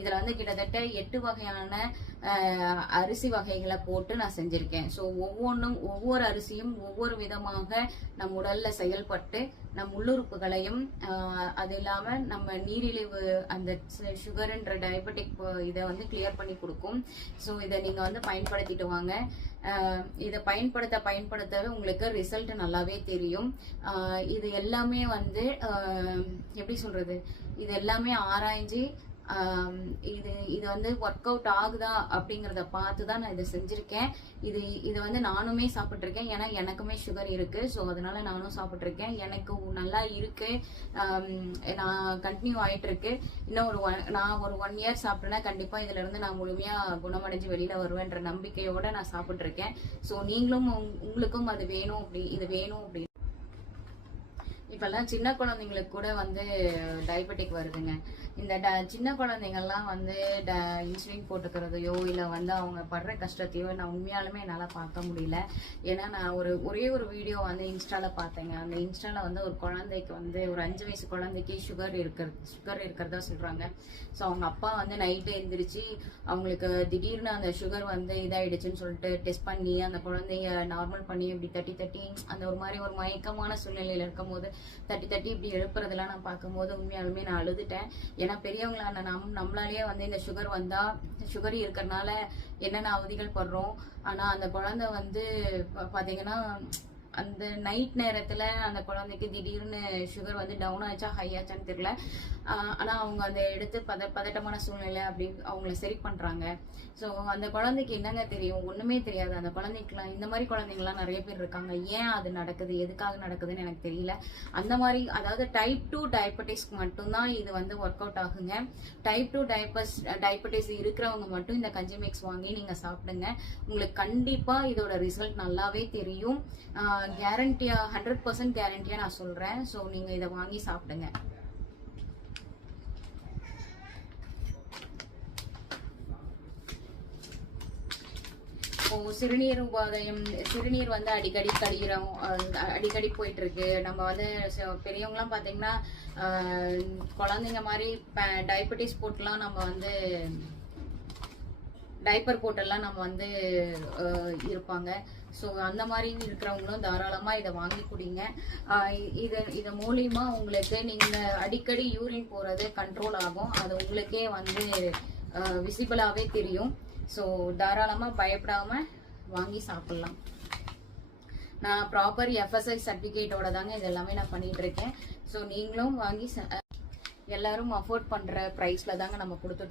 இதில் வந்து கிட்டத்தட்ட 8 வகையான அரிசி வகைகளை போட்டு நான் செஞ்சுருக்கேன். ஸோ ஒவ்வொரு அரிசியும் ஒவ்வொரு விதமாக நம் உடலில் செயல்பட்டு நம் உள்ளுறுப்புகளையும் அது இல்லாமல் நம்ம நீரிழிவு அந்த சுகர்ன்ற டயபெட்டிக் இதை வந்து கிளியர் பண்ணி கொடுக்கும். ஸோ இதை நீங்கள் வந்து பயன்படுத்திட்டு வாங்க. இதை பயன்படுத்தவே உங்களுக்கு ரிசல்ட் நல்லாவே தெரியும். இது எல்லாமே வந்து எப்படி சொல்றது, இது எல்லாமே ஆராய்ஞ்சு இது வந்து ஒர்க் அவுட் ஆகுதா அப்படிங்கிறத பார்த்து தான் நான் இதை செஞ்சுருக்கேன். இது வந்து நானுமே சாப்பிட்ருக்கேன். ஏன்னா எனக்குமே சுகர் இருக்கு. ஸோ அதனால நானும் சாப்பிட்ருக்கேன். எனக்கு நல்லா இருக்கு. நான் கண்டினியூ ஆயிட்டு இருக்கு. இன்னும் நான் ஒரு 1 இயர் சாப்பிட்டேன்னா கண்டிப்பா இதுல இருந்து நான் முழுமையா குணமடைஞ்சு வெளியில வருவேன்ற நம்பிக்கையோட நான் சாப்பிட்ருக்கேன். ஸோ நீங்களும் உங்களுக்கும் அது வேணும் இது வேணும் அப்படி இப்பெல்லாம் சின்ன குழந்தைங்களுக்கு கூட வந்து டயபெட்டிக் வருதுங்க. இந்த சின்ன குழந்தைங்கள்லாம் வந்து இன்சுலின் போட்டுக்கிறதையோ இல்லை வந்து அவங்க படுற கஷ்டத்தையோ நான் உண்மையாலுமே என்னால் பார்க்க முடியல. ஏன்னா நான் ஒரே ஒரு வீடியோ வந்து இன்ஸ்டால பார்த்தேங்க. அந்த இன்ஸ்டால வந்து ஒரு குழந்தைக்கு வந்து ஒரு 5 வயசு குழந்தைக்கு சுகர் இருக்கிறதா சொல்றாங்க. ஸோ அவங்க அப்பா வந்து நைட்டு எழுந்திரிச்சு அவங்களுக்கு திடீர்னு அந்த சுகர் வந்து இதாயிடுச்சுன்னு சொல்லிட்டு டெஸ்ட் பண்ணி அந்த குழந்தைய நார்மல் பண்ணி இப்படி தட்டி அந்த ஒரு மாதிரி ஒரு மயக்கமான சூழ்நிலையில இருக்கும் போது தட்டி இப்படி எழுப்புறதெல்லாம் நான் பார்க்கும்போது உண்மையாலுமே நான் அழுதுட்டேன். ஏன்னா பெரியவங்களான நம்மளாலேயே வந்து இந்த சுகர் இருக்கிறதுனால என்னென்ன அவதிகள் படுறோம். ஆனா அந்த குழந்தை வந்து பாத்தீங்கன்னா அந்த நைட் நேரத்துல அந்த குழந்தைக்கு திடீர்னு சுகர் வந்து டவுன் ஆச்சா ஹை ஆச்சான்னு தெரியல. ஆனா அவங்க அந்த எடுத்து பதட்டமான சூழ்நிலை அப்படி அவங்கள சரி பண்றாங்க. ஸோ அந்த குழந்தைக்கு என்னங்க தெரியும், ஒண்ணுமே தெரியாது. அந்த குழந்தைக்குலாம் இந்த மாதிரி குழந்தைங்கலாம் நிறைய பேர் இருக்காங்க. ஏன் அது நடக்குது, எதுக்காக நடக்குதுன்னு எனக்கு தெரியல. அந்த மாதிரி அதாவது டைப் 2 டயபெட்டிஸ்க்கு மட்டும்தான் இது வந்து ஒர்க் அவுட் ஆகுங்க. டைப் 2 டயபெட்டிஸ் இருக்கிறவங்க மட்டும் இந்த கஞ்சி மிக்ஸ் வாங்கி நீங்க சாப்பிடுங்க. உங்களுக்கு கண்டிப்பா இதோட ரிசல்ட் நல்லாவே தெரியும். கேரண்டியா 100% கேரண்டியா நான் சொல்றேன். ஸோ நீங்க இதை வாங்கி சாப்பிடுங்க. சிறுநீர் உபாதையம், சிறுநீர் வந்து அடிக்கடி போயிட்டு இருக்கு. நம்ம வந்து பெரியவங்கலாம் பாத்தீங்கன்னா குழந்தைங்க மாதிரி டயபெட்டிஸ் போட்டுலாம் நம்ம வந்து டைப்பர் போட்டெல்லாம் நம்ம வந்து இருப்பாங்க. ஸோ அந்த மாதிரி இருக்கிறவங்களும் தாராளமாக இதை வாங்கி குடிங்க. இது மூலியமா உங்களுக்கு நீங்கள் அடிக்கடி யூரின் போகிறது கண்ட்ரோல் ஆகும். அது உங்களுக்கே வந்து விசிபிளாகவே தெரியும். ஸோ தாராளமாக பயப்படாமல் வாங்கி சாப்பிட்லாம். நான் ப்ராப்பர் FSI சர்டிஃபிகேட்டோட தாங்க இது எல்லாமே நான் பண்ணிட்டு இருக்கேன். ஸோ நீங்களும் வாங்கி எல்லாரும் அஃபோர்ட் பண்ணுற ப்ரைஸில் தாங்க நம்ம கொடுத்துட்டு